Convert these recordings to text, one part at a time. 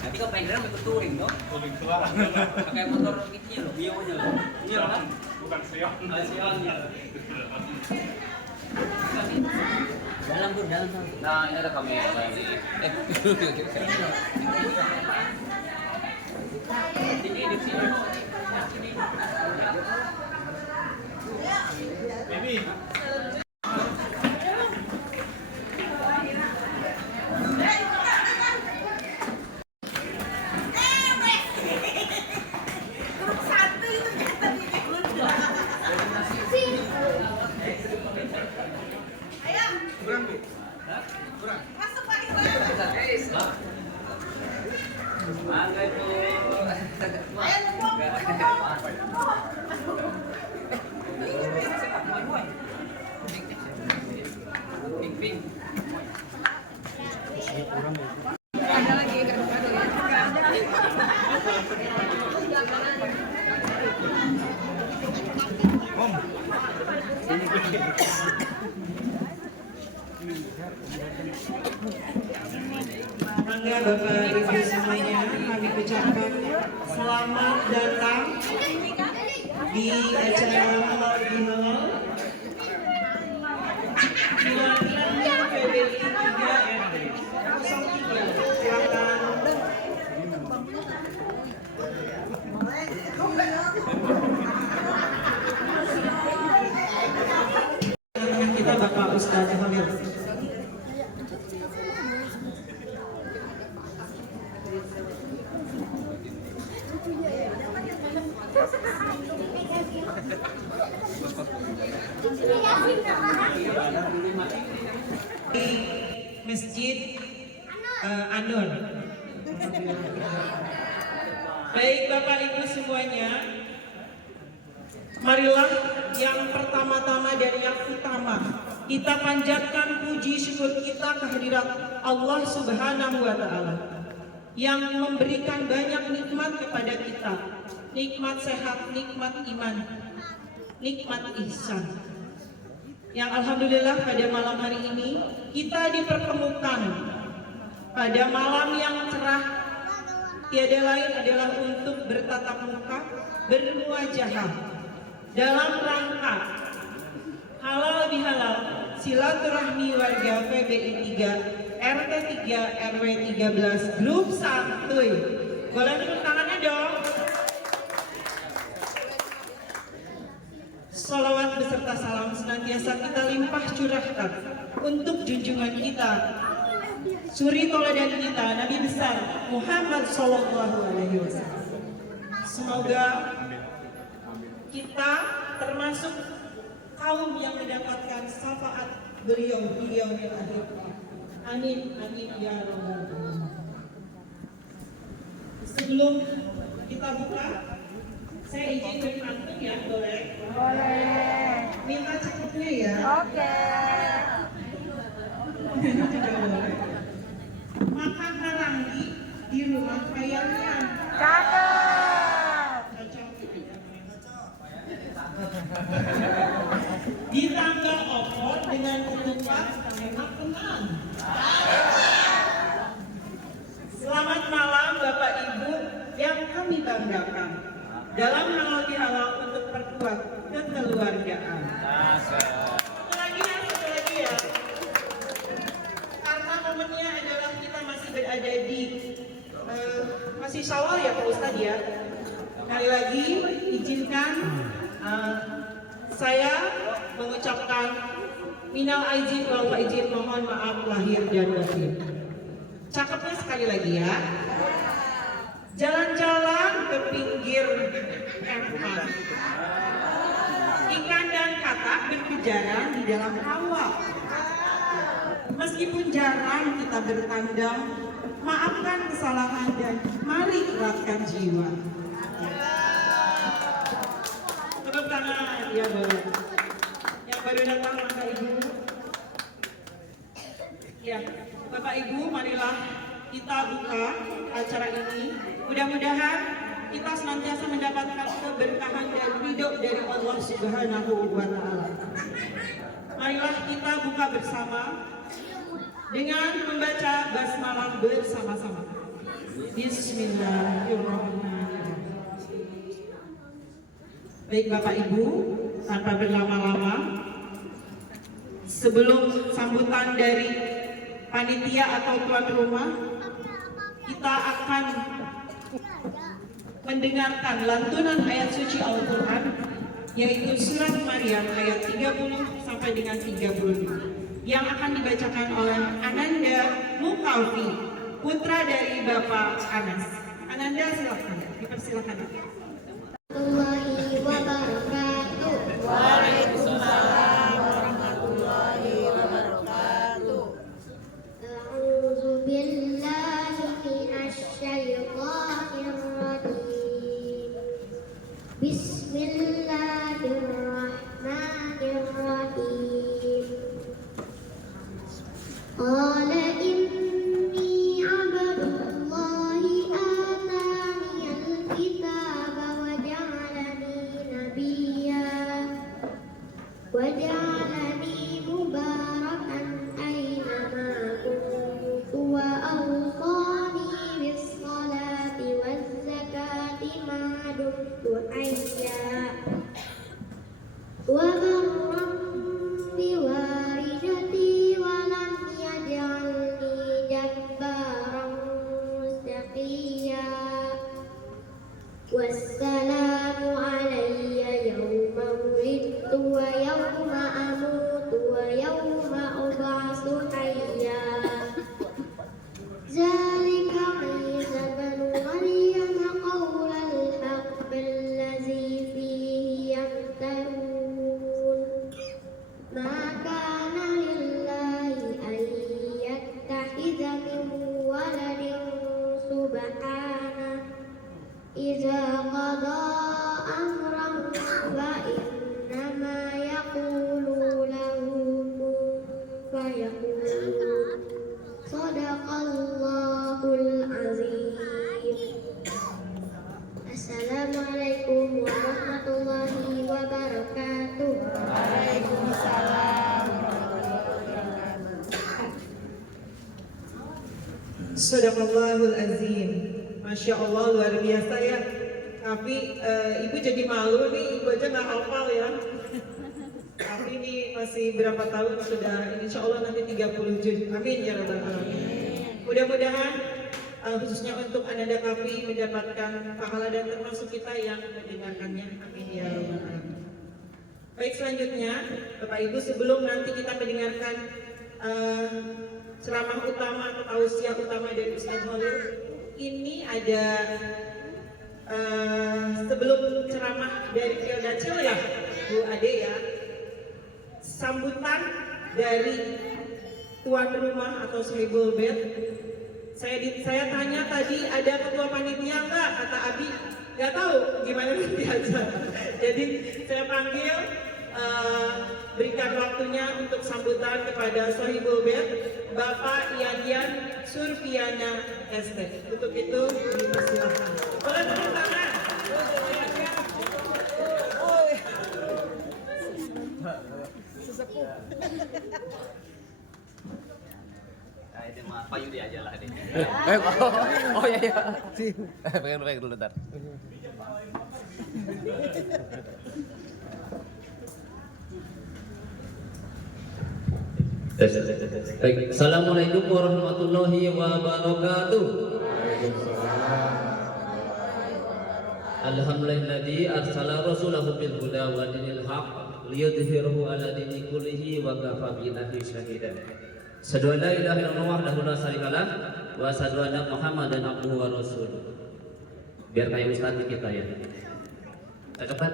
Nanti kau pengen ikut touring dong? Touring tua. Pakai motor kecil loh, Mio aja loh. Mio kan? Bukan Sion. Sion ya. Dalam bro, dalam. Nah ini ada kamera ini. Sini di sini. Baby. Mangga itu. Ping. Ada lagi Bangga Bapak Ibu semuanya, kami ucapkan selamat datang di acara halal bihalal Dilakukannya PBI 3 RT 03. Silakan. Kita Bapak Ustadz Hamil. Di Masjid Anur. Baik Bapak Ibu semuanya, marilah yang pertama-tama dan yang utama kita panjatkan puji syukur kita kehadirat Allah Subhanahu wa Ta'ala yang memberikan banyak nikmat kepada kita, nikmat sehat, nikmat iman, nikmat ihsan. Yang alhamdulillah pada malam hari ini kita dipertemukan pada malam yang cerah, tiada lain adalah untuk bertatap muka, bermuajahah dalam rangka halal bihalal silaturahmi warga PBI 3 RT 3 RW 13 grup 1. Boleh tepuk tangannya dong. Salawat beserta salam senantiasa kita limpah curahkan untuk junjungan kita, suri toladan kita, Nabi besar Muhammad Sallallahu Alaihi Wasallam. Semoga kita termasuk kaum yang mendapatkan syafaat beliau di akhir. Amin amin ya rabbal alamin. Sebelum kita buka, saya izin berpantun ya, boleh? Boleh. Minta cukupnya ya. Oke. Makan harangi di rumah kayanya. Cakep. Di tangga opor dengan ketupat enak tenan. Selamat malam Bapak Ibu yang kami banggakan dalam halal bihalal untuk perkuat kekeluargaan. Satu lagi ya. Karena momennya adalah kita masih berada di masih Syawal ya Pak Ustadz ya. Sekali lagi izinkan saya mengucapkan minal aidin wal faizin, mohon maaf lahir dan batin. Cakepnya sekali lagi ya. Jalan-jalan ke pinggir MH. Ikan dan katak berkejaran di dalam kawah. Meskipun jarang kita bertandang, maafkan kesalahan dan mari eratkan jiwa. Tepuk tangan, ya boleh. Yang baru datang Bapak Ibu. Ya, Bapak Ibu, marilah kita buka acara ini. Mudah-mudahan kita senantiasa mendapatkan keberkahan dan ridho dari Allah Subhanahu wa Ta'ala. Marilah kita buka bersama dengan membaca basmalah bersama-sama. Bismillahirrahmanirrahim. Baik Bapak Ibu, tanpa berlama-lama, sebelum sambutan dari panitia atau tuan rumah, kita akan mendengarkan lantunan ayat suci Al-Quran, yaitu surat Maryam ayat 30 sampai dengan 35, yang akan dibacakan oleh Ananda Mukalfi, putra dari Bapak Anas. Ananda, silakan, dipersilakan. Warahmatullahi wabarakatuh. Waalaikumsalam warahmatullahi wabarakatuh. A'udzu billahi minasy syaithanir rajim. Bismillahirrahmanirrahim. Qala inni 'abdullahi ataniyal kitaba wa ja'alani nabiyya wa ja'alani mubarakan aynama kuntu wa awsani bis salati waz zakati ma dumtu hayya wa barran bi walidati wa lam yaj'alni jabbaran shaqiyya. Wassalamu alayya yawma wulidtu wa yawma amutu wa yawma ub'atsu hayya. Zalika Isa ibnu Maryam qaulal haqqil ladzi fihi yamtarun. Ma kana lillahi an yattakhidha min waladin subhanahu Iza qada amran wa innama yaqulu lahu kun fayakun. Shadaqallahul azim. Assalamualaikum warahmatullahi wabarakatuh. Waalaikumsalam warahmatullahi wabarakatuh. Sadaqallahul azim. Masya Allah, luar biasa ya. Tapi ibu jadi malu nih, ibu aja nggak hafal ya. Tapi ini masih berapa tahun sudah, insya Allah nanti 30 juz. Amin ya rabbal alamin. Mudah-mudahan khususnya untuk Ananda Kafi mendapatkan pahala dan termasuk kita yang mendengarkannya. Amin ya rabbal alamin. Baik, selanjutnya Bapak Ibu, sebelum nanti kita mendengarkan ceramah utama atau tausiah utama dari Ustaz Holil, ini ada sebelum ceramah dari Tio Dacil ya Bu Ade ya, sambutan dari tuan rumah atau sahibul bait. Saya tanya tadi, ada ketua panitia enggak? Kata Abi nggak tahu, gimana nanti aja. Jadi saya panggil, berikan waktunya untuk sambutan kepada sahibul bait Bapak Yadian Surfiana ST. Untuk itu dipersilakan. Boleh tepuk tangan. Nah, itu mah Pak Yudi aja lah deh. Oh iya iya. Pegang dulu ntar. Baik, Assalamualaikum warahmatullahi wabarakatuh. Alhamdulillahilladzi arsala rasulahu bil huda wa dinil haqq liyudhhirahu 'ala dini kullihi wa kafa billahi shahidan. Asyhadu an la ilaha illallah wahdahu la syarikalah wa asyhadu anna Muhammadan abduhu wa rasuluh. Biar kayak ustaz kita ya. Cakep kan?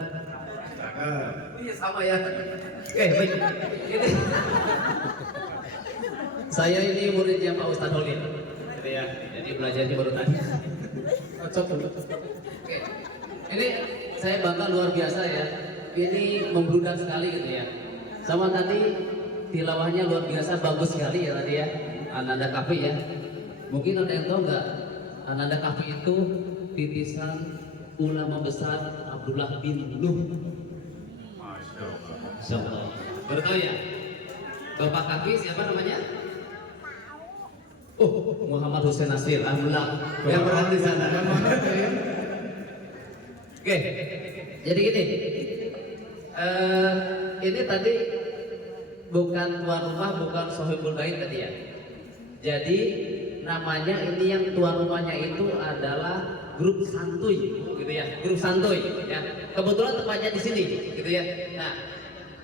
Iya sama ya. Baik. Ini saya ini muridnya Pak Ustadz Holil, gitu ya. Jadi belajarnya baru tadi. Oke. Ini saya bangga luar biasa ya. Ini membludak sekali gitu ya. Sama tadi tilawahnya luar biasa, bagus sekali ya tadi ya. Ananda Kafi ya. Mungkin ada yang tahu nggak? Ananda Kafi itu titisan ulama besar Abdullah bin Nuh. Masya Allah. Baru tahu ya? Bapak Kafi siapa namanya? Oh, Muhammad Hussein Nasir, alhamdulillah. Yang berada di sana. Oke, jadi gini. Ini tadi bukan tuan rumah, bukan sohibul bait tadi ya. Jadi namanya ini yang tuan rumahnya itu adalah grup santuy, gitu ya. Grup santuy, ya. Kebetulan tempatnya di sini, gitu ya. Nah,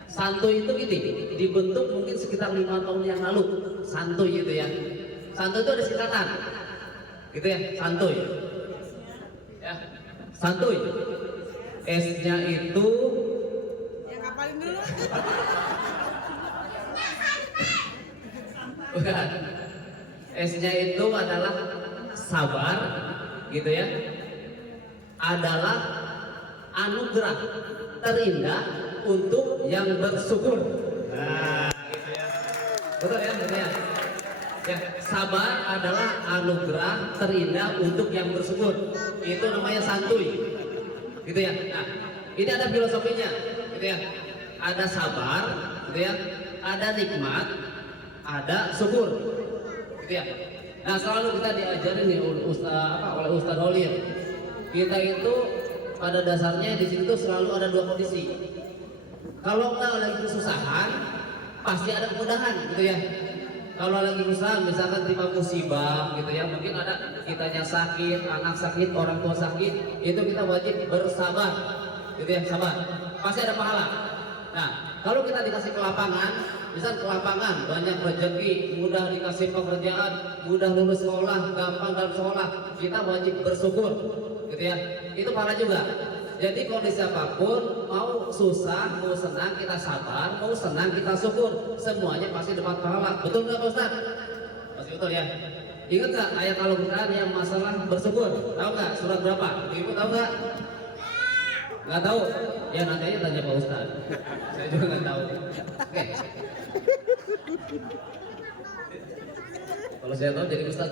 santuy itu gini, dibentuk mungkin sekitar 5 tahun yang lalu. Santuy gitu ya. Santuy itu ada singkatan, gitu ya. Santuy, ya. Santuy. S-nya itu Yang ngapalin dulu. bukan. S-nya itu adalah sabar, gitu ya. Adalah anugerah terindah untuk yang bersyukur. Nah, gitu ya. Betul ya, gitu ya. Ya, sabar adalah anugerah terindah untuk yang bersyukur. Itu namanya santuy. Gitu ya. Nah, ini ada filosofinya, gitu ya. Ada sabar, gitu ya. Ada nikmat, ada syukur, gitu ya. Nah, selalu kita diajarin nih oleh Ustaz Holir. Kita itu pada dasarnya di situ selalu ada 2 kondisi. Kalau nggak lagi kesusahan, pasti ada kemudahan, gitu ya. Kalau lagi usaha, misalkan terima musibah, gitu ya, mungkin ada kitanya sakit, anak sakit, orang tua sakit, itu kita wajib bersabar, gitu ya, sabar. Pasti ada pahala. Nah, kalau kita dikasih ke lapangan, misal ke lapangan banyak rezeki, mudah dikasih pekerjaan, mudah lulus sekolah, gampang dalam sekolah, kita wajib bersyukur, gitu ya. Itu pahala juga. Jadi kondisi apapun, mau susah, mau senang kita sabar, mau senang kita syukur, semuanya pasti dapat pahala. Betul nggak Pak Ustaz? Pasti betul ya. Ingat nggak ayat Al-Quran yang masalah bersyukur? Tahu nggak surat berapa? Ibu tahu nggak? Nggak tahu? Ya nanti aja tanya Pak Ustaz. Saya juga nggak tahu. Oke. Kalau saya tahu jadi Ustaz.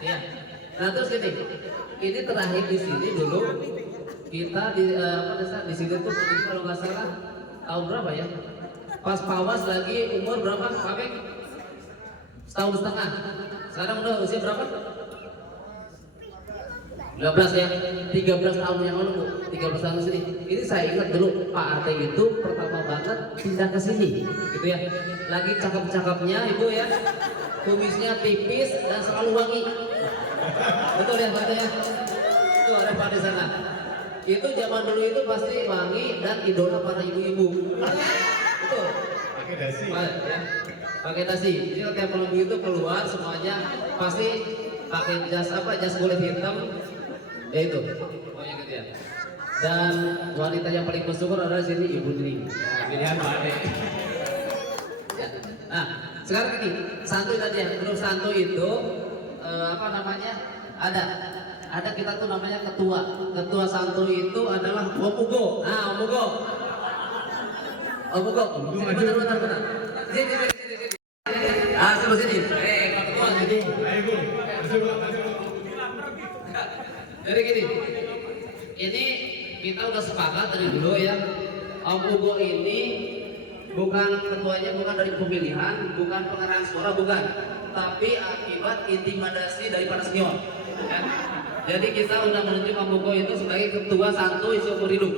Iya. Nah terus ini terakhir di sini dulu. Kita di sini tuh kalau nggak salah tahun berapa ya? Pas Pawas lagi umur berapa? Pak? Setahun setengah. Sekarang udah usia berapa? 13 ya, 13 tahun yang lalu Bu, 13 tahun sini. Ini saya ingat dulu Pak Ate itu pertama banget pindah ke sini, gitu ya. Lagi cakep-cakepnya Ibu ya, kumisnya tipis dan selalu wangi. Betul ya Pak Ate ya? Itu ada Pak di sana. Itu zaman dulu itu pasti wangi dan idola para ibu-ibu. Betul. Pakai dasi. Ya. Pakai dasi. Jadi kalau tiap malam itu keluar semuanya pasti pakai jas kulit hitam. Ya itu. Pokoknya gitu ya. Dan wanita yang paling bersyukur adalah sini Ibu Ning. Pilihan Pak Ade. Ya. Nah, sekarang ini santuy tadi ya. Grup santuy itu ada kita tuh namanya ketua santuy itu adalah Om Ugo. Nah, Om Ugo. Benar. Sini. Terus sini. Pak Ketua sini. Ayo, jadi gini. Ini kita udah sepakat dari dulu ya. Om Ugo ini bukan ketuanya, bukan dari pemilihan, bukan pengerahan suara, bukan. Tapi akibat intimidasi dari para senior. Ya. Jadi kita udah menunjuk Om Ugo itu sebagai ketua santuy seumur hidup.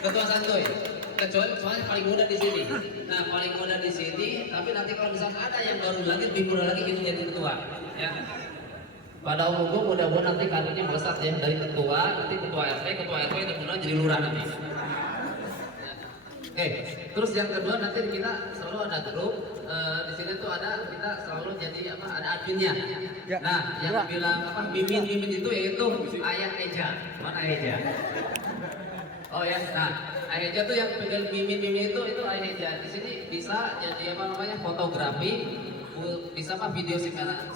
Ketua santuy. Kecuali soalnya paling muda di sini. Nah, paling muda di sini, tapi nanti kalau misalnya ada yang baru lagi, lebih muda lagi itu jadi ketua. Ya. Pada Om Ugo mudah-mudahan nanti karirnya melesat ya dari ketua, nanti ketua RT itu kemudian jadi lurah nanti. Oke, terus yang kedua nanti kita selalu ada grup. Di sini tuh kita selalu jadi ada adminnya. Nah, yang bilang mimin itu yaitu Ayah Eja. Mana Eja? Oh ya, nah Ayah Eja tuh yang pegang mimin itu Ayah Eja. Di sini bisa jadi fotografi, bisa video sinematik.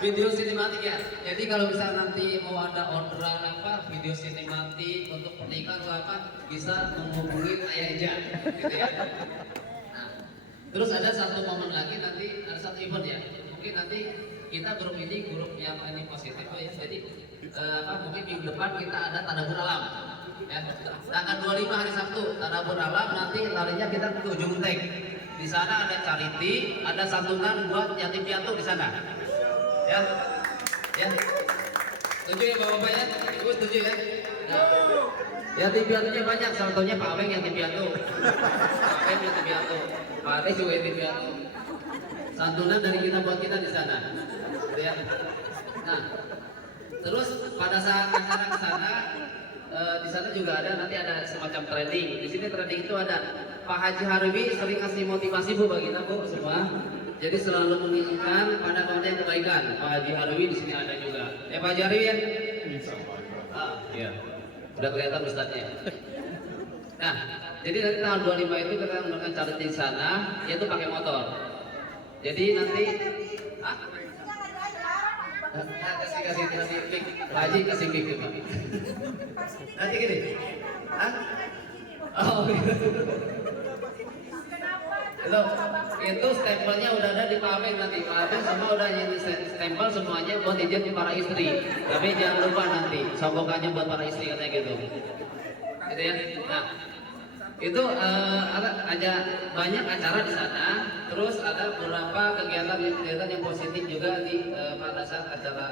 Video sinematik ya. Jadi kalau misalnya nanti mau ada orderan video sinematik untuk pernikahan atau bisa menghubungi Ayah Eja, gitu ya. Nah, terus ada satu momen lagi nanti ada satu event ya. Mungkin nanti kita grup yang ini positif ya. Jadi mungkin minggu depan kita ada tadabbur alam. Ya, tanggal 25 hari Sabtu, Tadabur Alam, nanti larinya kita ke ujung tank. Di sana ada charity, ada santunan buat yatim piatu di sana. Ya, ya. Setuju ya Bapak-Bapak ya? Ibu setuju ya? Yatim piatunya banyak, salah satunya Pak Abeng yatim piatu. Pak Abeng yatim piatu. Pak Ade juga yatim piatu. Santunan dari kita buat kita di sana. Gitu ya. Nah, terus pada saat acara ke sana, di sana juga ada nanti ada semacam training. Di sini training itu ada Pak Haji Harwi sering kasih motivasi Bu bagi kita Bu semua. Jadi selalu menginginkan pada yang kebaikan. Pak Haji Harwi di sini ada juga. Ya Pak Haji Harwi ya. Iya. Udah kelihatan Ustadznya. Nah, jadi nanti tanggal 25 itu kita melakukan charity di sana, yaitu pakai motor. Jadi nanti, kasih mic, Pak Haji kasih mic coba. Nanti gini, oh itu stempelnya udah ada di Pak Abeng nanti. Pak Abeng semua udah nyanyi stempel semuanya buat izin para istri. Tapi jangan lupa nanti sogokannya buat para istri katanya gitu. Gitu ya. Nah, itu ada banyak acara di sana. Terus ada beberapa kegiatan yang positif juga di pada saat acara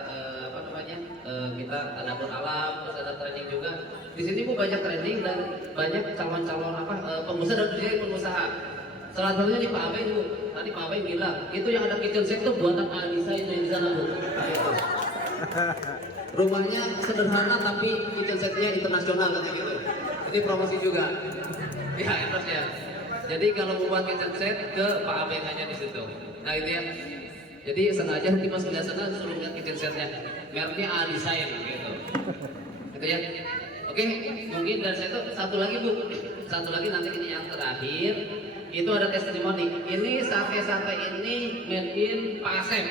kita Tadabur Alam, terus ada training juga. Di sini Bu banyak training dan banyak calon-calon pengusaha dan jadi pengusaha. Salah satunya di Pak Abeng Bu. Tadi Pak Abeng bilang itu yang ada kitchen set itu buatan Alisa itu yang di sana Bu. Rumahnya sederhana tapi kitchen setnya internasional katanya gitu. Ini promosi juga. Ya terus ya. Jadi kalau mau buat kitchen set ke Pak Abeng aja di situ. Nah itu ya. Jadi sengaja nanti Mas lihat sana suruh lihat kitchen setnya. Mereknya Alisa gitu. Gitu ya. Oke, mungkin dari saya itu satu lagi Bu. Satu lagi nanti ini yang terakhir. Itu ada testimoni. Ini sate ini made in Pak Asep.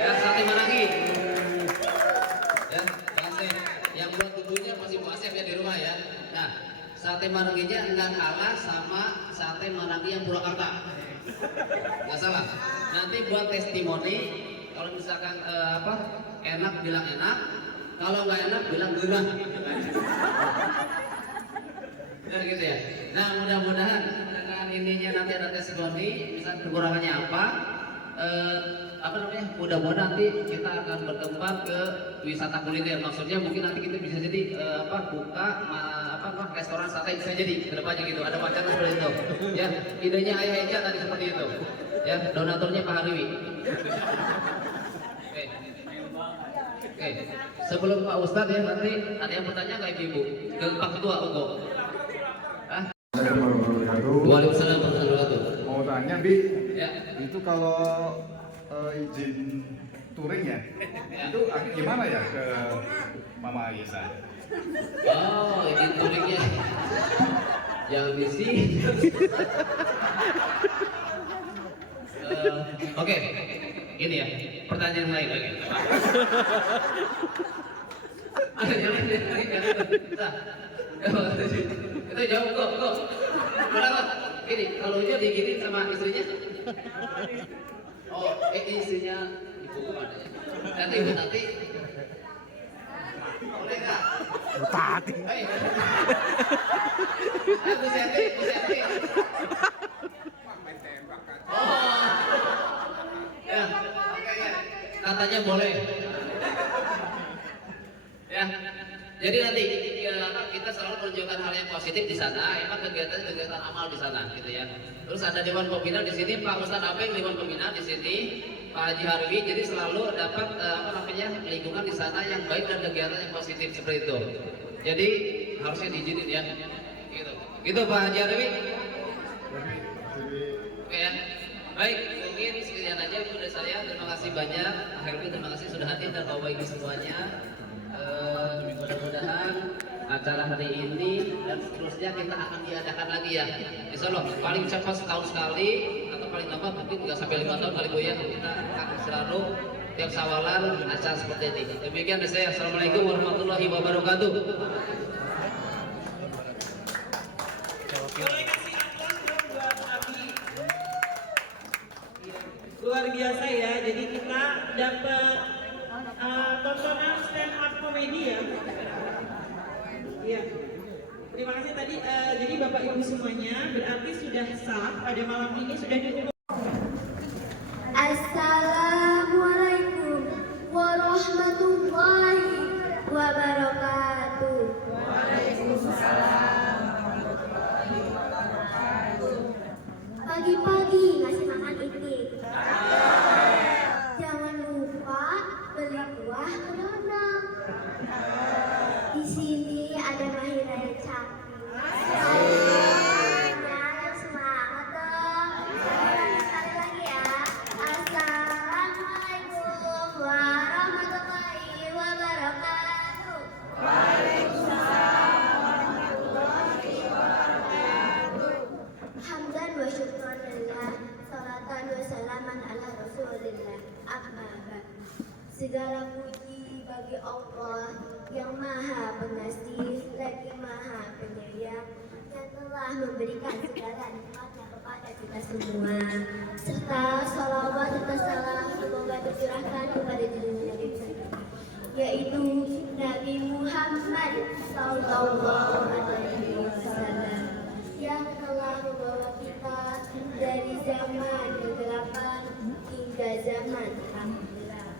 Ya, sate Marangi. Ya, Pak Asep. Yang buat tubuhnya masih Pak Asep ya di rumah ya. Nah, sate Maranginya nggak kalah sama sate Marangi yang Purwakarta. Nggak salah. Nanti buat testimoni. Kalau misalkan enak bilang enak. Kalau nggak enak bilang gerah. Ya gitu ya. Nah mudah-mudahan dengan ininya nanti ada testimoni, misalnya kekurangannya apa mudah-mudahan nanti kita akan berkembang ke wisata kuliner. Maksudnya mungkin nanti kita bisa jadi buka restoran sate bisa jadi kedepannya gitu. Ada wacana seperti itu. Ya idenya Ayah Eja tadi seperti itu. Ya donaturnya Pak Harwi. Oke. Sebelum Pak Ustadz ya nanti ada yang bertanya nggak Ibu ke Pak Ketua Ugo? Waalaikumsalam warahmatullahi wabarakatuh. Mau tanya Bi, Ya. itu kalau izin touring ya, itu gimana ya ke Mama Aisyah? Oh, izin touringnya. Yang misi. Oke, gini ya. Pertanyaan lain lagi. Ada yang lain lagi kan? Kita jawab kok. Kenapa? Gini, kalau Ujo digini sama istrinya? Oh, istrinya ibu kemana ya? Nanti ibu Tati. Boleh nggak? Bu Tati. Bu Seti. Oh, ya, oke ya. Katanya boleh. Ya. Jadi nanti kita selalu menunjukkan hal yang positif di sana. Emang kegiatan amal di sana, gitu ya. Terus ada Dewan Pembina di sini, Pak Ustadz Abeng Dewan Pembina di sini, Pak Haji Harwi. Jadi selalu dapat lingkungan di sana yang baik dan kegiatan yang positif seperti itu. Jadi harusnya diizinin ya. Gitu Pak Haji Harwi. Oke ya. Baik, mungkin sekian aja itu dari saya. Terima kasih banyak. Harwi terima kasih sudah hadir dan Bapak Ibu semuanya. Mudah-mudahan acara hari ini dan seterusnya kita akan diadakan lagi ya. Insya Allah paling cepat setahun sekali atau paling lama mungkin nggak sampai 5 tahun kali Bu ya. Kita akan selalu tiap sawalan acara seperti ini. Demikian dari saya. Assalamualaikum warahmatullahi wabarakatuh. Boleh kasih aplaus dong buat Abi. Luar biasa ya. Jadi kita dapat tontonan stand up komedi ya. Iya. Ibu semuanya, berarti sudah sah pada malam ini sudah diumumkan. Assalamualaikum warahmatullahi wabarakatuh. Pagi-pagi ngasih makan itik. Jangan lupa beli buah kedonong. Di sini ada Mahira yang cantik. Semuanya yang semangat dong. Sekali lagi ya. Assalamualaikum warahmatullahi wabarakatuh. Hamdan wa syukran lillah, salatan wa salaman ala rasulillah, amma ba'd. Segala puji bagi Allah yang maha pengasih lagi maha penyayang, yang telah memberikan segala nikmatnya kepada kita semua, serta salawat serta salam semoga tercurahkan kepada junjungan Nabi kita, yaitu Nabi Muhammad sallallahu alaihi wasallam, yang telah membawa kita dari zaman kegelapan hingga zaman alhamdulillah,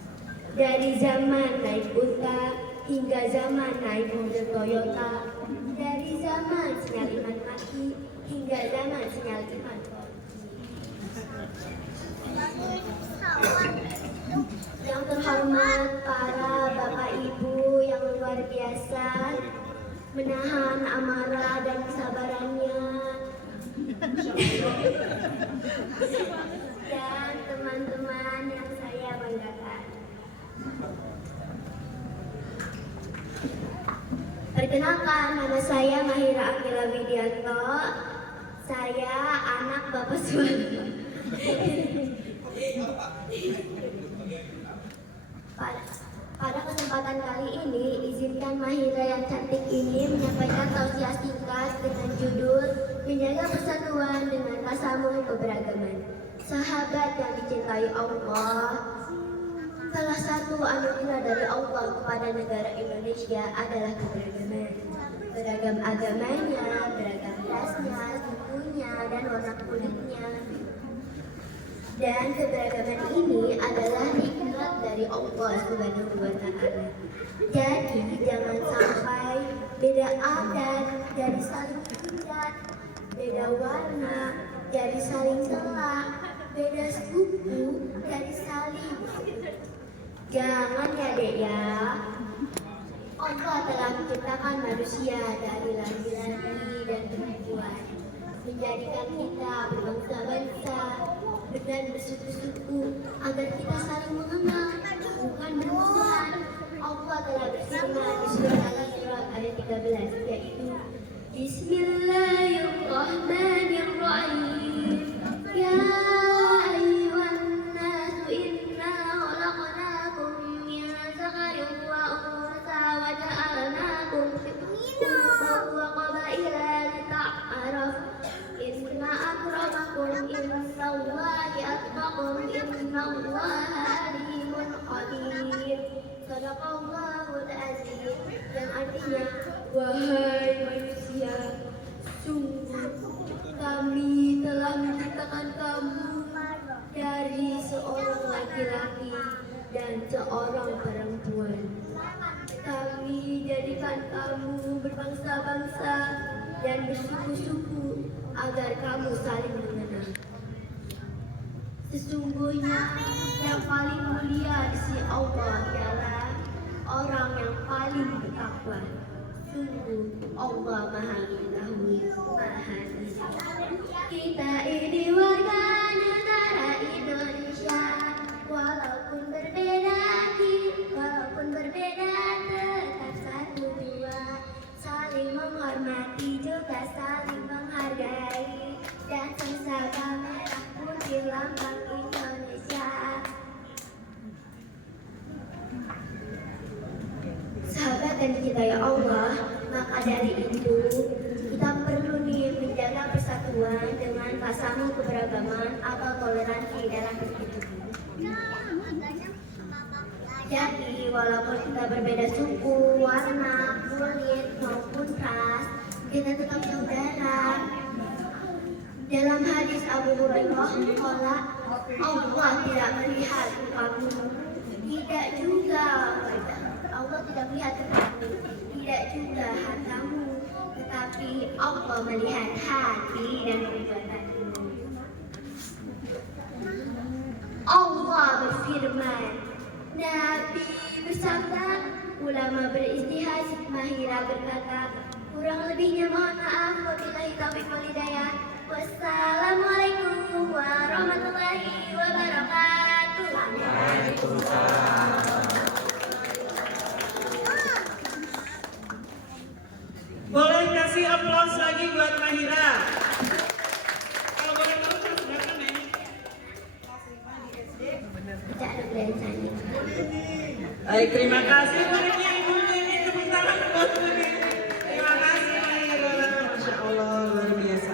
dari zaman naik unta hingga zaman naik mobil Toyota, dari zaman sinyal iman mati hingga zaman sinyal iman yang terhormat para bapak ibu yang luar biasa menahan amarah dan kesabarannya, dan teman-teman yang saya banggakan. Perkenalkan, nama saya Mahira Akila Widianto. Saya anak Bapak Suwarno. Pada kesempatan kali ini, izinkan Mahira yang cantik ini menyampaikan tausiah singkat dengan judul Menjaga Persatuan dengan Tasamuh Keberagaman. Sahabat yang dicintai Allah, salah satu anugerah dari Allah kepada negara Indonesia adalah keberagaman. Beragam agamanya, beragam rasnya, sukunya, dan warna kulitnya. Dan keberagaman ini adalah nikmat dari Allah Subhanahu wa Ta'ala. Jadi jangan sampai beda adat dari saling hujat, beda warna dari saling celak, beda suku dari saling. Jangan ya dek ya. Allah telah menciptakan manusia dari laki-laki dan perempuan, menjadikan kita berbangsa-bangsa dan bersuku-suku agar kita saling mengenal, bukan bermusuhan. Allah telah berfirman di surat Al-Isra ayat 13, yaitu Bismillahirrahmanirrahim. Ya ayyuhan nasu inna khalaqnakum min dzakarin wa untha wa ja'alnakum syu'uban wa qabaila lita'arafu. Inna akramakum indallahi atqakum innallaha alimun qadir. Sadaqallahul azim, yang artinya wahai manusia, sungguh kami telah menciptakan kamu dari seorang laki-laki dan seorang perempuan. Kami jadikan kamu berbangsa-bangsa dan bersuku-suku agar kamu saling mengenal. Sesungguhnya yang paling mulia di sisi Allah ialah orang yang paling bertakwa. Sungguh Allah Maha Mengetahui, Maha Melihat. Kita ini warga negara Indonesia, walaupun berbeda tetap satu jua. Saling menghormati juga saling menghargai, dan bersama merah putih lambang Indonesia. Sahabat dan dicintai Allah, maka dari itu kita perlu nih menjaga persatuan dengan tasamuh keberagaman atau toleransi dalam hidup. Jadi walaupun kita berbeda suku, warna, kulit maupun ras, kita tetap saudara Dalam hadis Abu Hurairah, qala, Allah tidak melihat kamu, tidak juga Allah tidak melihat kamu, tidak juga hartamu, tetapi Allah melihat hati dan perbuatanmu. Allah berfirman, Nabi bersabda, ulama beristihad, Mahira berkata, kurang lebihnya mohon maaf. Wabillahi taufiq wal hidayah. Wassalamualaikum warahmatullahi wabarakatuh. Boleh kasih aplaus lagi buat Mahira. Kalau boleh tahu kelas berapa, Nek? Tidak ada belajarnya. Baik, terima kasih muridnya Ibu Nini. Tepuk tangan buat Ibu Nini. Terima kasih Mahira. Masya Allah, luar biasa.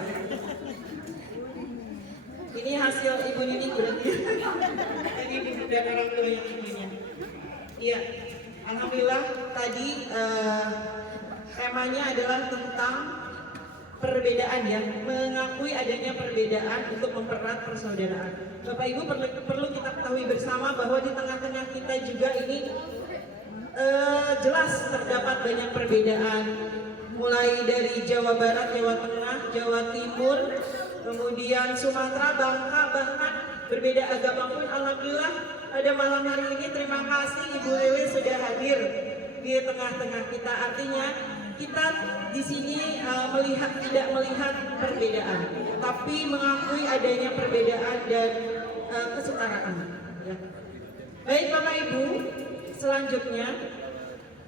Ini hasil Ibu Nini berarti. Ini ibu dan orang tuanya ibunya. Iya, alhamdulillah tadi temanya adalah tentang perbedaan ya, mengakui adanya perbedaan untuk mempererat persaudaraan. Bapak Ibu perlu kita ketahui bersama bahwa di tengah-tengah kita juga ini jelas terdapat banyak perbedaan, mulai dari Jawa Barat, Jawa Tengah, Jawa Timur, kemudian Sumatera, Bangka, bahkan berbeda agama pun. Alhamdulillah pada malam hari ini terima kasih Ibu Lewe sudah hadir di tengah-tengah kita. Artinya kita di sini tidak melihat perbedaan, tapi mengakui adanya perbedaan dan kesetaraan. Ya. Baik Bapak Ibu, selanjutnya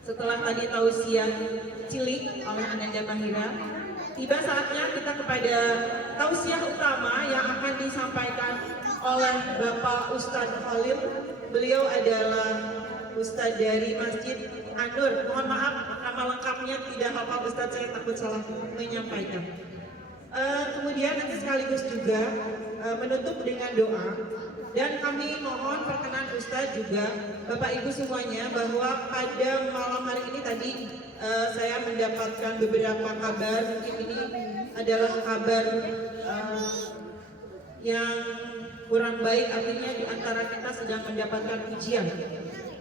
setelah tadi tausiah cilik oleh Ananda Mahira, tiba saatnya kita kepada tausiah utama yang akan disampaikan oleh Bapak Ustadz Khalil. Beliau adalah Ustadz dari Masjid An-Nur. Mohon maaf, nama lengkapnya tidak hafal Ustadz, saya takut salah menyampaikan. Kemudian nanti sekaligus juga menutup dengan doa. Dan kami mohon perkenan Ustadz juga, Bapak Ibu semuanya, bahwa pada malam hari ini tadi saya mendapatkan beberapa kabar. Mungkin ini adalah kabar yang kurang baik, artinya di antara kita sedang mendapatkan ujian.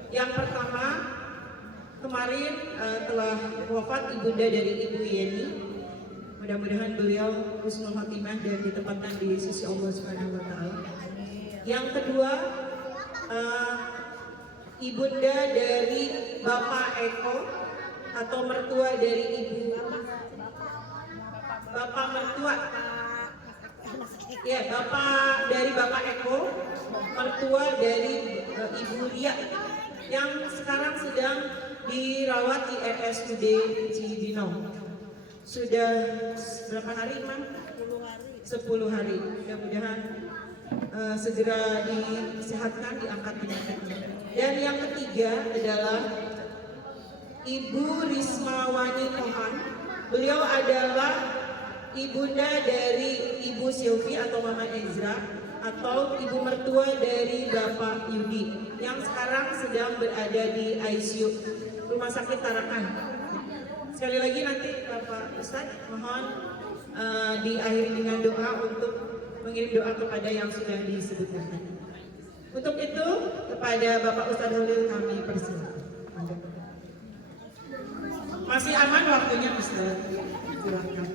Yang pertama, kemarin telah wafat ibunda dari Ibu Yeni. Mudah-mudahan beliau husnul khotimah dan ditempatkan di sisi Allah Subhanahu wa taala. Yang kedua, ibunda dari Bapak Eko atau mertua dari Ibu Bapak mertua. Ya, Bapak dari Bapak Eko, mertua dari Ibu Lia yang sekarang sedang dirawat di RSUD Cibinong. Sudah berapa hari, Imam? 10 hari. Mudah-mudahan segera disehatkan, diangkat penyakitnya. Dan yang ketiga adalah Ibu Rismawani Pohan. Beliau adalah ibunda dari Ibu Silvi atau Mama Ezra, atau ibu mertua dari Bapak Yudi yang sekarang sedang berada di ICU Rumah Sakit Tarakan. Sekali lagi nanti Bapak Ustadz mohon diakhiri dengan doa untuk mengirim doa kepada yang sudah disebutkan. Untuk itu kepada Bapak Ustadz Khalil kami persilakan. Masih aman waktunya Ustadz? Silakan.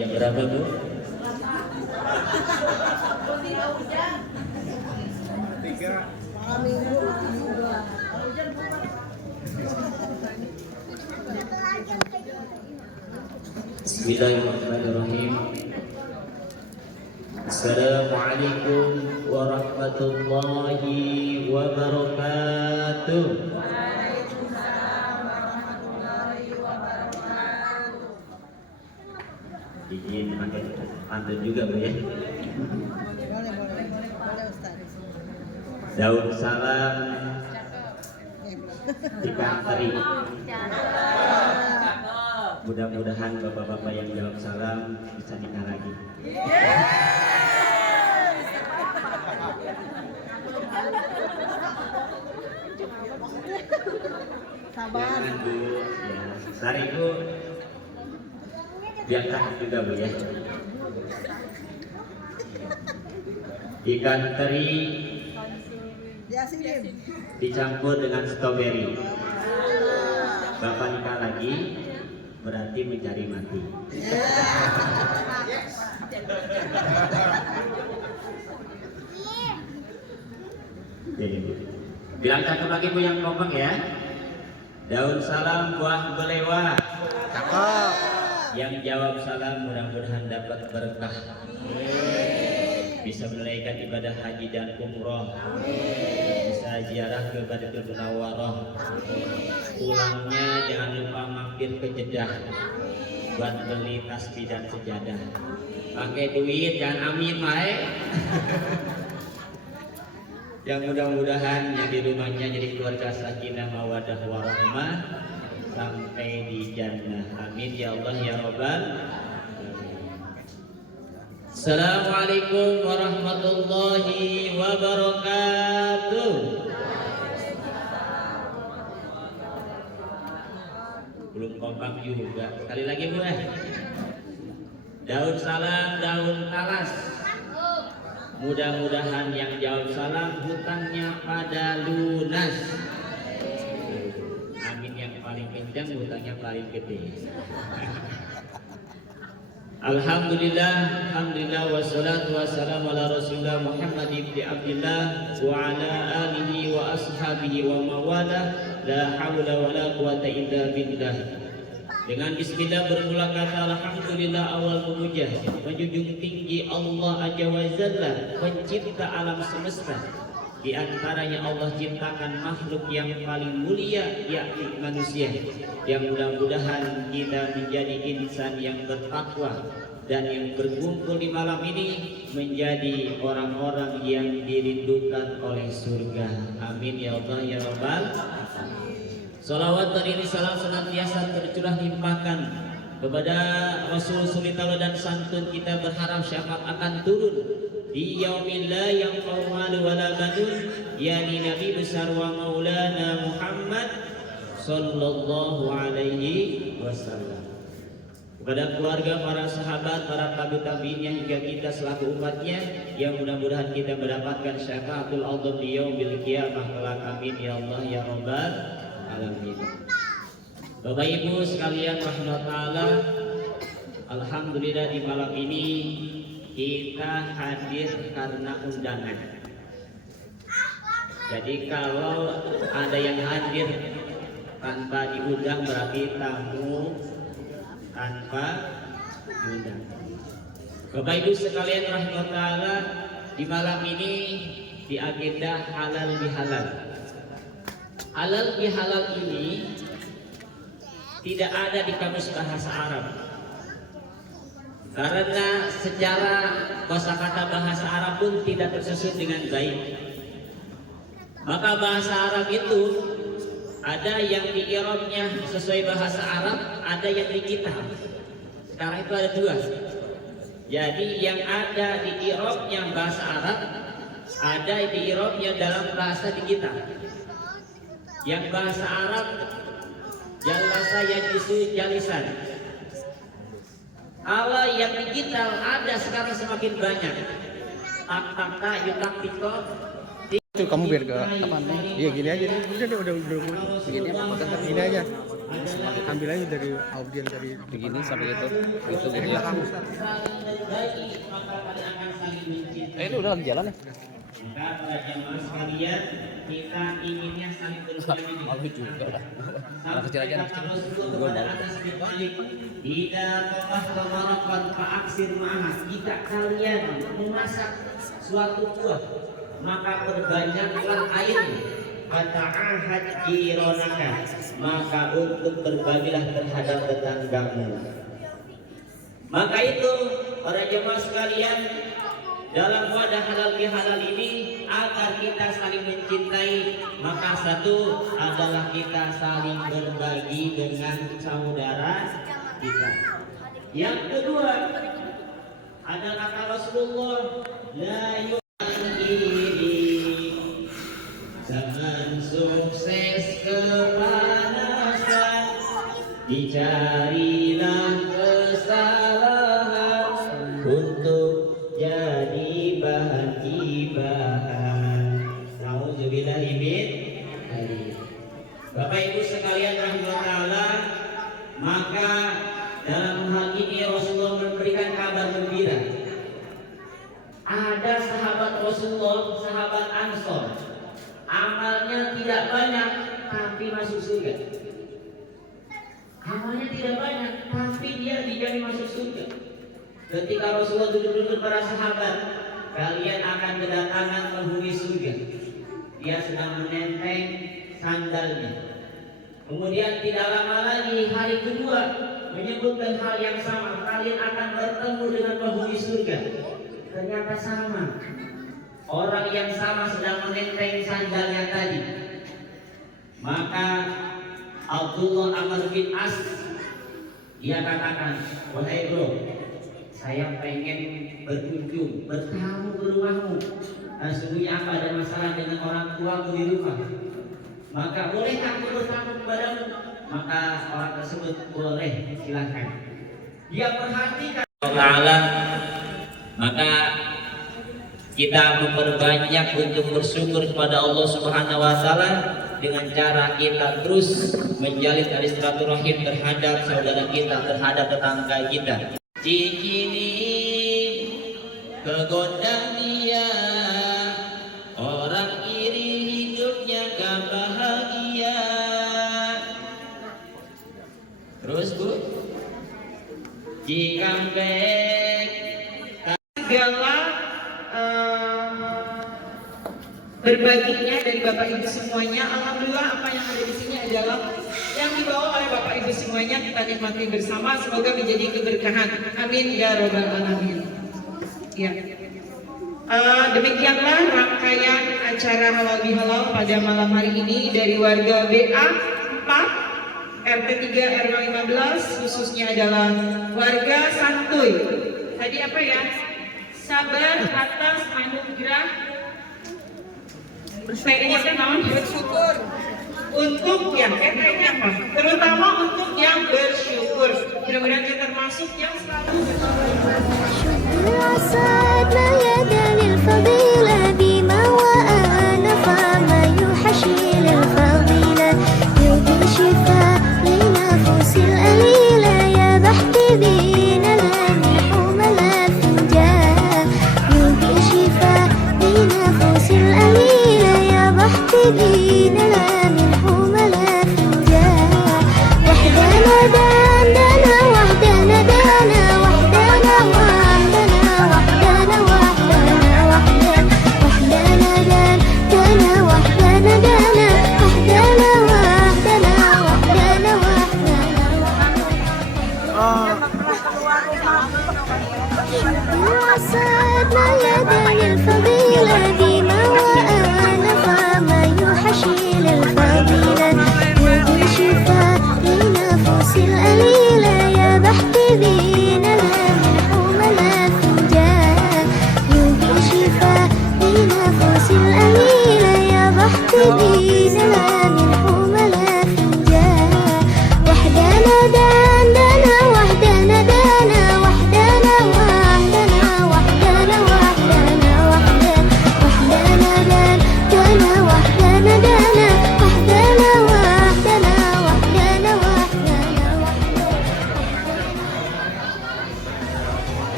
Yang berapa Bu? Bismillahirrahmanirrahim. Assalamualaikum warahmatullahi wabarakatuh. Izin pakai pantun juga Bu ya. Daun salam dipanteri. Mudah-mudahan bapak-bapak yang jawab salam bisa nikah lagi. Sabar. Jangan Bu, ya. Sari Bu, diangkat juga Bu ya. Ikan teri Yasin. dicampur dengan stroberi. Bapak nikah lagi, berarti mencari mati. Bilang cakep lagi Bu yang kompak ya. Daun salam buah belewah. Cakep. Yang jawab salam mudah-mudahan dapat berkah. Bisa menunaikan ibadah haji dan umroh. Bisa ziarah ke Baitul Munawwarah. Pulangnya jangan lupa mampir ke Jeddah buat beli tasbih dan sejadah. Pakai duit jangan amin mae. Yang mudah-mudahan yang di rumahnya jadi keluarga sakinah mawadah warahmah sampai di jannah. Amin ya Allah ya Rabbal. Assalamualaikum warahmatullahi wabarakatuh. Belum kompak juga. Sekali lagi Bu. Daun salam, daun talas. Mudah-mudahan yang jawab salam hutangnya pada lunas. Amin yang paling kencang, hutangnya paling gede. Alhamdulillah, alhamdulillah wassalatu wassalamu ala Rasulillah Muhammad ibn Abdullah wa ala alihi wa ashabihi wa mawala la hawla wa la quwata illa billah. Dengan bismillah bermula kata alhamdulillah awal memuja, menjunjung tinggi Allah Azza wa Jalla, pencipta alam semesta. Di antaranya Allah ciptakan makhluk yang paling mulia, yakni manusia. Yang mudah-mudahan kita menjadi insan yang bertakwa dan yang berkumpul di malam ini menjadi orang-orang yang dirindukan oleh surga. Amin ya Allah ya Rabbal. Salawat dan ini salam senantiasa tercurah limpahkan kepada Rasul Sulitalo dan santun kita berharap syafaat akan turun di yaumillah yang qawmalu wala banun, yakni Nabi besar wa maulana Muhammad sallallahu alaihi wasallam. Kepada keluarga, para sahabat, para tabi'in hingga kita selaku umatnya yang mudah-mudahan kita mendapatkan syafaatul a'dzam di yaumil qiyamah kelak. Amin ya Allah ya Rabbal alamin. Bapak Ibu sekalian rahmatullah, alhamdulillah di malam ini kita hadir karena undangan. Jadi kalau ada yang hadir tanpa diundang berarti tamu tanpa diundang. Bapak Ibu sekalian rahmatullah, di malam ini di agenda halal bihalal. Halal bihalal ini tidak ada di kamus bahasa Arab. Karena secara kosakata bahasa Arab pun tidak tersusun dengan baik. Maka bahasa Arab itu ada yang di i'rabnya sesuai bahasa Arab, ada yang di kitab. Sekarang itu ada dua. Jadi yang ada di i'rabnya bahasa Arab, ada di i'rabnya dalam bahasa di kitab. Yang bahasa Arab jalasa yajlisu jalisan. Allah yang digital ada sekarang semakin banyak. Tak yutak tiko. Itu kamu biar ke apa nih? Iya gini aja. Udah begini apa? Gini aja. Ambil aja dari audiens dari begini sampai itu. Itu dari belakang. Ini udah lagi jalan ya? Maka para jemaah sekalian, kita inginnya saling berbagi. Malu juga lah. Anak kecil aja, anak kecil. Gue malu. Tidak tolah kemarakan faaksir ma'ah. Jika kalian memasak suatu buah, maka perbanyaklah air. Kata ahad jironaka, maka untuk berbagilah terhadap tetanggamu. Maka itu para jemaah sekalian, dalam wadah halal bihalal ini agar kita saling mencintai, maka satu adalah kita saling berbagi dengan saudara kita. Yang kedua adalah kata Rasulullah, la yu'iri carilah kesalahan untuk jadi bahan gibahan. Nauzubillahi min dzalik. Bapak Ibu sekalian rahimahullah, maka dalam hal ini Rasulullah memberikan kabar gembira. Ada sahabat Rasulullah, sahabat Ansor, amalnya tidak banyak tapi masuk surga. Amalnya tidak banyak tapi dia dijamin masuk surga. Ketika Rasulullah duduk-duduk para sahabat, kalian akan kedatangan penghuni surga. Dia sedang menenteng sandalnya. Kemudian tidak lama lagi hari kedua menyebutkan hal yang sama, kalian akan bertemu dengan penghuni surga. Ternyata sama. Orang yang sama sedang menenteng sandalnya tadi. Maka Abdullah Amr bin As, dia katakan, wahai bro, saya pengen berkunjung, bertamu ke rumahmu. Dan sesungguhnya apa ada masalah dengan orang tuamu di rumah? Maka bolehkah aku bertamu kepadamu? Maka orang tersebut boleh, silakan. Dia perhatikan Allah, maka kita memperbanyak untuk bersyukur kepada Allah Subhanahu wa taala dengan cara kita terus menjalin tali silaturahim terhadap saudara kita, terhadap tetangga kita. Cikini kegondang dia, orang iri hidupnya gak bahagia. Terus Bu, Cikampek segala berbaginya dari Bapak Ibu semuanya. Alhamdulillah apa yang ada di sini adalah yang dibawa oleh Bapak Ibu semuanya, kita nikmati bersama, semoga menjadi keberkahan. Amin ya robbal alamin. Ya. Demikianlah rangkaian acara halal bihalal pada malam hari ini dari warga BA 4 RT 3 RW 15, khususnya adalah warga Santuy. Tadi apa ya? Sabar atas anugerah bersyukur untuk yang apa? Terutama untuk yang bersyukur. Mudah-mudahan kita termasuk yang selalu الفضيلة